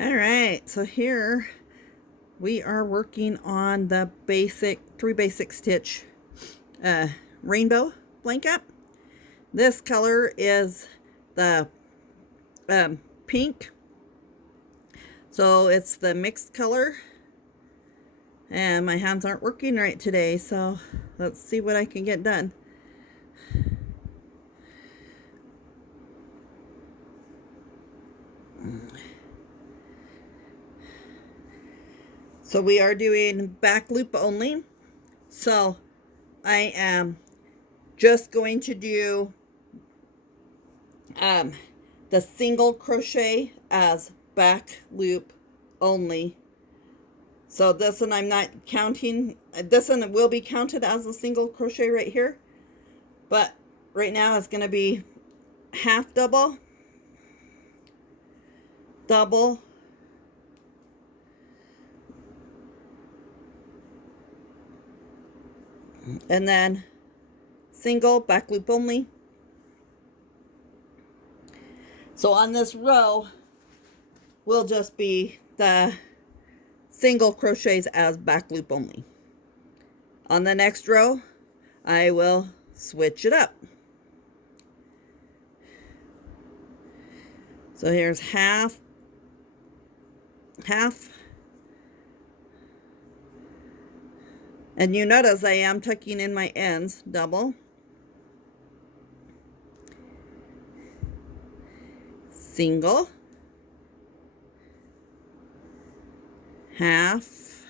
All right, so here we are working on the three basic stitch rainbow blanket. This color is the pink, so it's the mixed color, and my hands aren't working right today, so let's see what I can get done. So we are doing back loop only. So I am just going to do the single crochet as back loop only. So this one I'm not counting. This one will be counted as a single crochet right here. But right now it's going to be half double, double, and then single, back loop only. So on this row will just be the single crochets as back loop only. On the next row, I will switch it up. So here's half, and you notice I am tucking in my ends, double, single, half,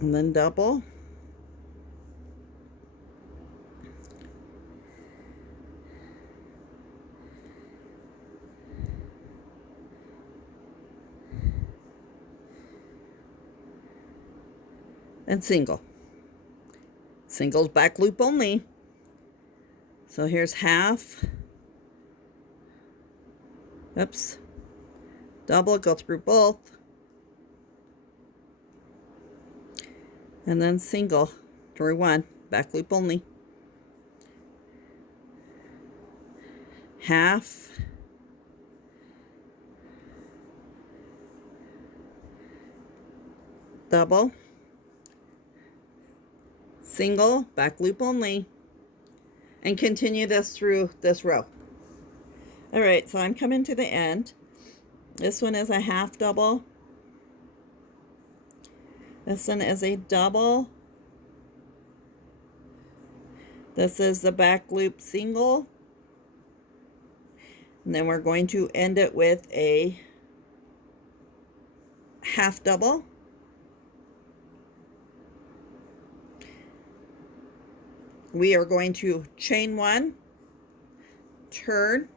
and then double, and single. Singles back loop only. So here's half, oops, double, go through both, and then single through one, back loop only, half, double, single, back loop only, and continue this through this row. All right, so I'm coming to the end. This one is a half double. This one is a double. This is the back loop single. And then we're going to end it with a half double. We are going to chain one, turn.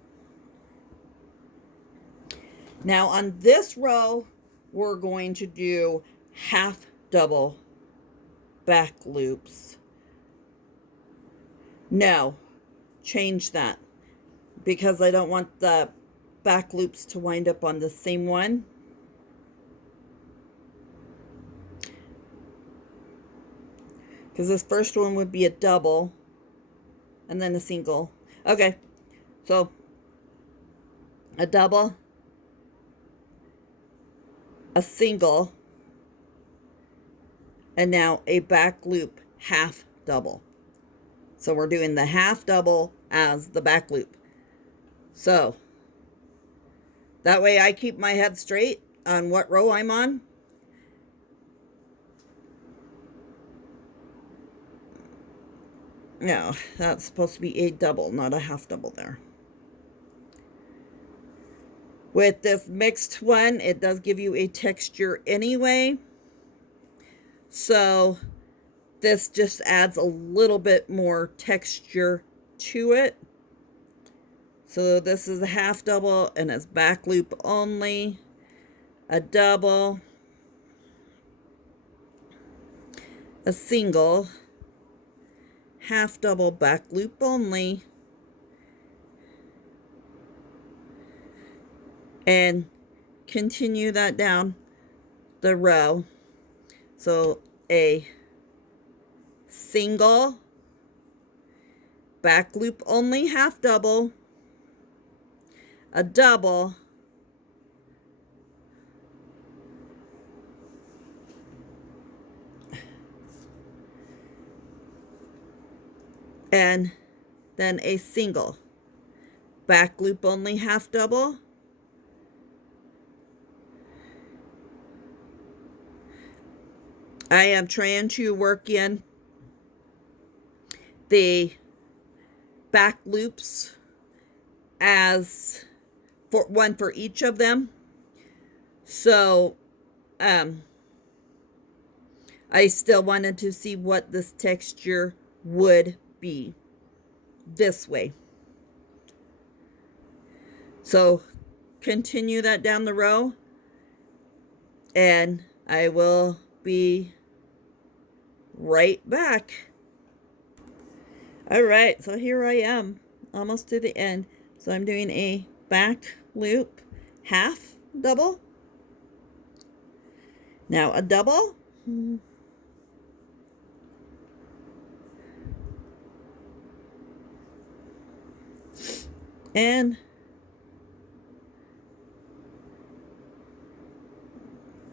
Now on this row, we're going to do half double back loops. No, change that, because I don't want the back loops to wind up on the same one. Because this first one would be a double and then a single. Okay, so a double, a single, and now a back loop half double. So we're doing the half double as the back loop. So that way I keep my head straight on what row I'm on. No, that's supposed to be a double, not a half double there. With this mixed one, it does give you a texture anyway. So this just adds a little bit more texture to it. So this is a half double and it's back loop only, a double, a single, half double, back loop only, and continue that down the row. So a single, back loop only half double, a double, and then a single, back loop only half double, I am trying to work in the back loops as for one for each of them. So I still wanted to see what this texture would be this way. So continue that down the row, and I will be right back. All right, so here I am, almost to the end. So I'm doing a back loop, half double, now a double, and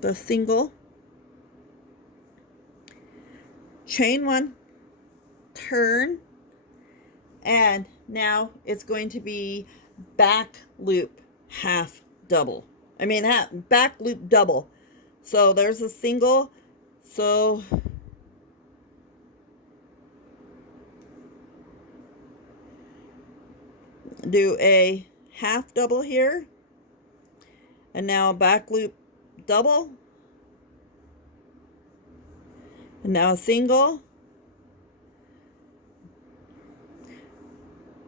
the single, chain one, turn, and now it's going to be back loop half double. I mean back loop double. So there's a single, so do a half double here, and now a back loop double, and now a single,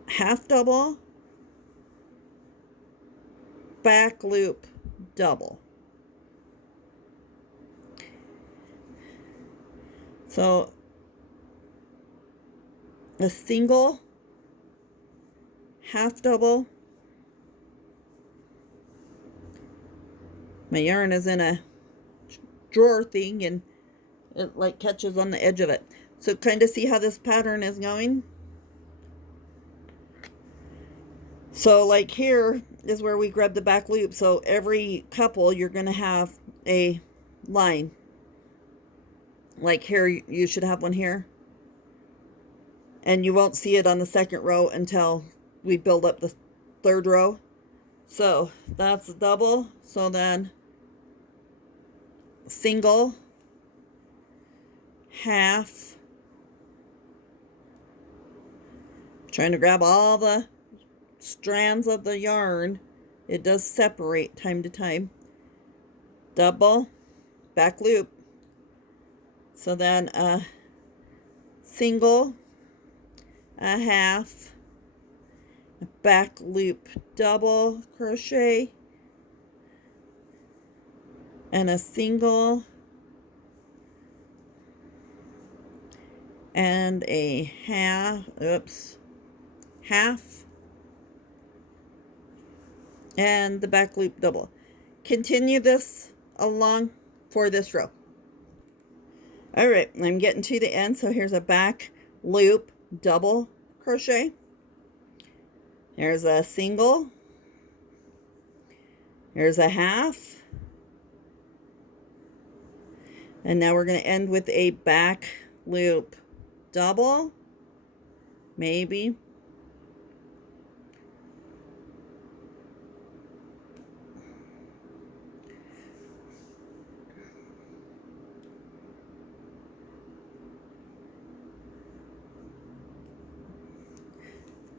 half double, back loop double. So a single, half double. My yarn is in a drawer thing and it like catches on the edge of it. So kind of see how this pattern is going. So like here is where we grab the back loop. So every couple you're going to have a line. Like here you should have one here. And you won't see it on the second row until we build up the third row. So that's a double. So then single, half, trying to grab all the strands of the yarn. It does separate time to time. Double, back loop. So then a single, a half, a back loop double crochet, and a single, and a half, half, and the back loop double. Continue this along for this row. All right, I'm getting to the end, so here's a back loop double crochet. There's a single. Here's a half. And now we're going to end with a back loop double, maybe.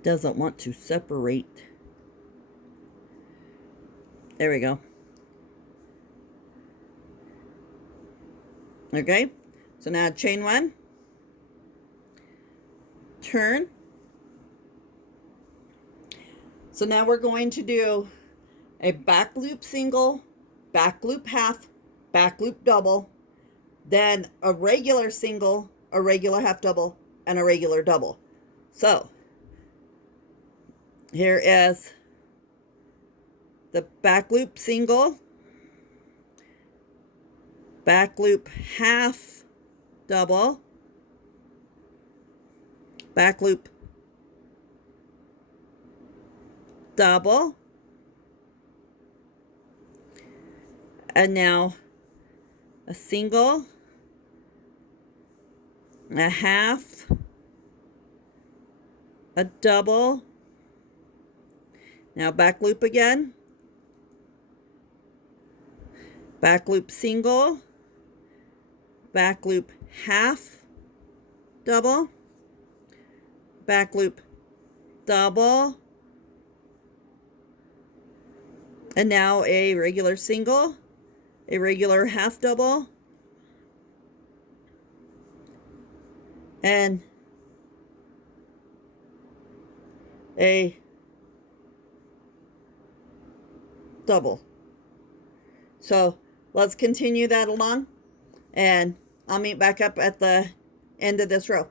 Doesn't want to separate. There we go. Okay, so now chain one, turn. So now we're going to do a back loop single, back loop half, back loop double, then a regular single, a regular half double, and a regular double. So here is the back loop single, back loop half double, back loop, double, and now a single, a half, a double, now back loop again, back loop single, back loop half, double, back loop double, and now a regular single, a regular half double, and a double. So let's continue that along, and I'll meet back up at the end of this row.